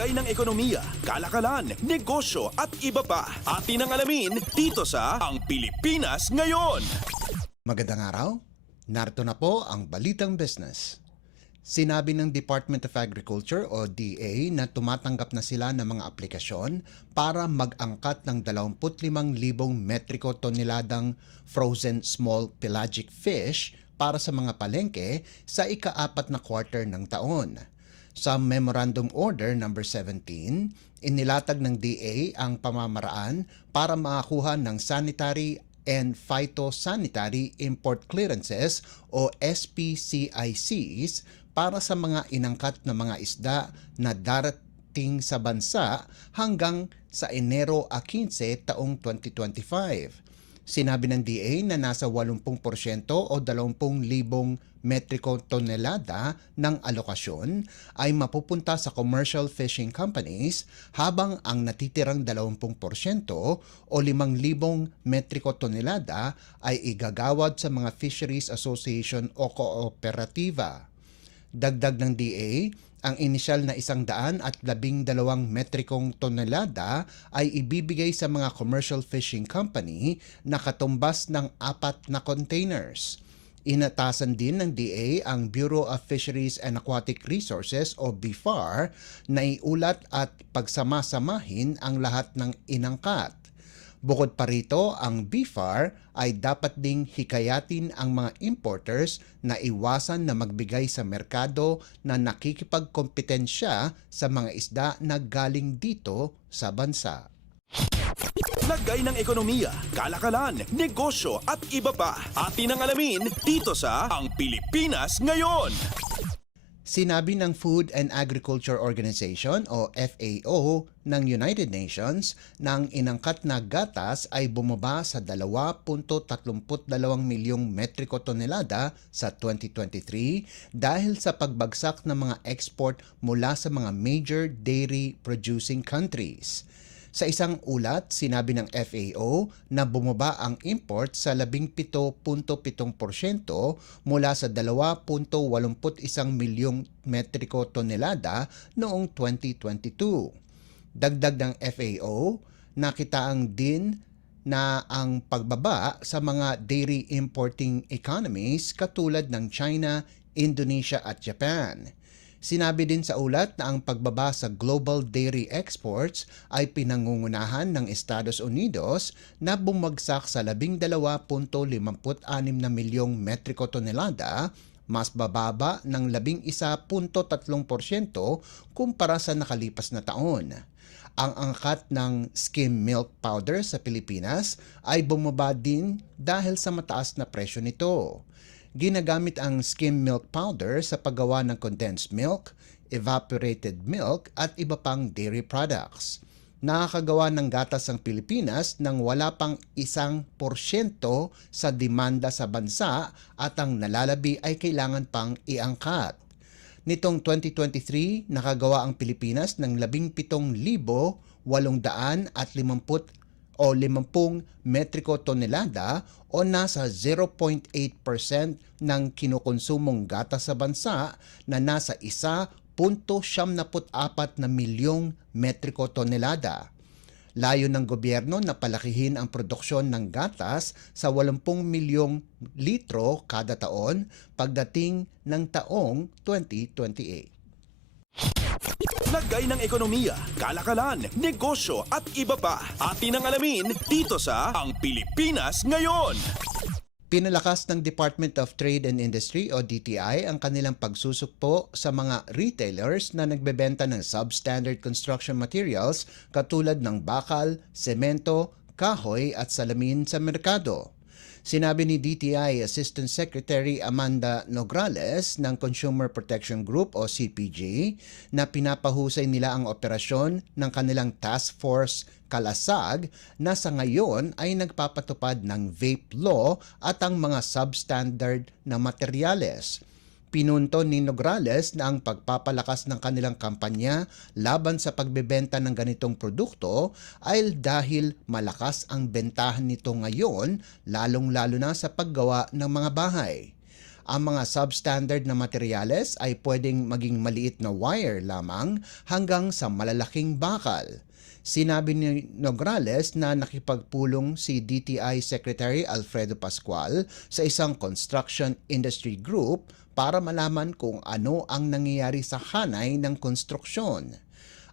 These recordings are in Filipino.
Lagay ng ekonomiya, kalakalan, negosyo at iba pa. Atin ang alamin dito sa Ang Pilipinas Ngayon. Magandang araw. Narito na po ang Balitang Business. Sinabi ng Department of Agriculture o DA na tumatanggap na sila ng mga aplikasyon para mag-angkat ng 25,000 metriko toneladang frozen small pelagic fish para sa mga palengke sa ika-4 na quarter ng taon. Sa Memorandum Order No. 17, inilatag ng DA ang pamamaraan para makakuha ng sanitary and phytosanitary import clearances o SPCICs para sa mga inangkat na mga isda na darating sa bansa hanggang sa Enero 15 taong 2025. Sinabi ng DA na nasa 80% o 20,000 metriko tonelada ng alokasyon ay mapupunta sa commercial fishing companies habang ang natitirang 20% o 5,000 metriko tonelada ay igagawad sa mga fisheries association o kooperatiba. Dagdag ng DA, ang inisyal na 112 metrikong tonelada ay ibibigay sa mga commercial fishing company na katumbas ng 4 na containers. Inatasan din ng DA ang Bureau of Fisheries and Aquatic Resources o BFAR na iulat at pagsamasamahin ang lahat ng inangkat. Bukod pa rito, ang BFAR ay dapat ding hikayatin ang mga importers na iwasan na magbigay sa merkado na nakikipagkompetensya sa mga isda na galing dito sa bansa. Lagay ng ekonomiya, kalakalan, negosyo at iba pa. Atin ang alamin dito sa Ang Pilipinas Ngayon. Sinabi ng Food and Agriculture Organization o FAO ng United Nations na ang inangkat na gatas ay bumaba sa 2.32 milyong metriko tonelada sa 2023 dahil sa pagbagsak ng mga export mula sa mga major dairy producing countries. Sa isang ulat, sinabi ng FAO na bumaba ang import sa 17.7% mula sa 2.81 milyong metriko tonelada noong 2022. Dagdag ng FAO, nakitaan din na ang pagbaba sa mga dairy importing economies katulad ng China, Indonesia at Japan. Sinabi din sa ulat na ang pagbaba sa global dairy exports ay pinangungunahan ng Estados Unidos na bumagsak sa 12.56 na milyong metriko tonelada, mas bababa ng 11.3% kumpara sa nakalipas na taon. Ang angkat ng skim milk powder sa Pilipinas ay bumaba din dahil sa mataas na presyo nito. Ginagamit ang skim milk powder sa paggawa ng condensed milk, evaporated milk at iba pang dairy products. Nakakagawa ng gatas ang Pilipinas nang wala pang 1% sa demanda sa bansa at ang nalalabi ay kailangan pang iangkat. Nitong 2023, nakagawa ang Pilipinas ng 17,850 metriko tonelada o nasa 0.8% ng kinukonsumong gatas sa bansa na nasa 1.74 na milyong metriko tonelada. Layo ng gobyerno na palakihin ang produksyon ng gatas sa 80 milyong litro kada taon pagdating ng taong 2028. Lagay ng ekonomiya, kalakalan, negosyo at iba pa. Atin ang alamin dito sa Ang Pilipinas Ngayon. Pinalakas ng Department of Trade and Industry o DTI ang kanilang pagsusukpo sa mga retailers na nagbebenta ng substandard construction materials katulad ng bakal, semento, kahoy at salamin sa merkado. Sinabi ni DTI Assistant Secretary Amanda Nograles ng Consumer Protection Group o CPG na pinapahusay nila ang operasyon ng kanilang Task Force Kalasag na sa ngayon ay nagpapatupad ng vape law at ang mga substandard na materyales. Pinunto ni Nograles na ang pagpapalakas ng kanilang kampanya laban sa pagbebenta ng ganitong produkto ay dahil malakas ang bentahan nito ngayon, lalong-lalo na sa paggawa ng mga bahay. Ang mga substandard na materyales ay pwedeng maging maliit na wire lamang hanggang sa malalaking bakal. Sinabi ni Nograles na nakipagpulong si DTI Secretary Alfredo Pascual sa isang construction industry group para malaman kung ano ang nangyayari sa hanay ng konstruksyon.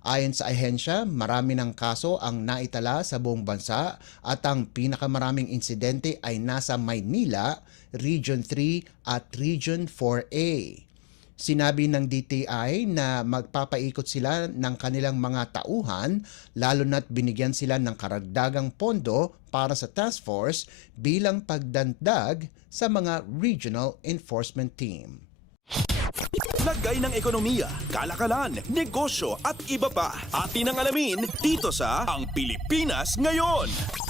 Ayon sa ahensya, marami ng kaso ang naitala sa buong bansa at ang pinakamaraming insidente ay nasa Maynila, Region 3 at Region 4A. Sinabi ng DTI na magpapaikot sila ng kanilang mga tauhan lalo na't binigyan sila ng karagdagang pondo para sa task force bilang pagdandag sa mga regional enforcement team. Lagay ng ekonomiya, kalakalan, negosyo at iba pa. Atin ang alamin dito sa Ang Pilipinas Ngayon.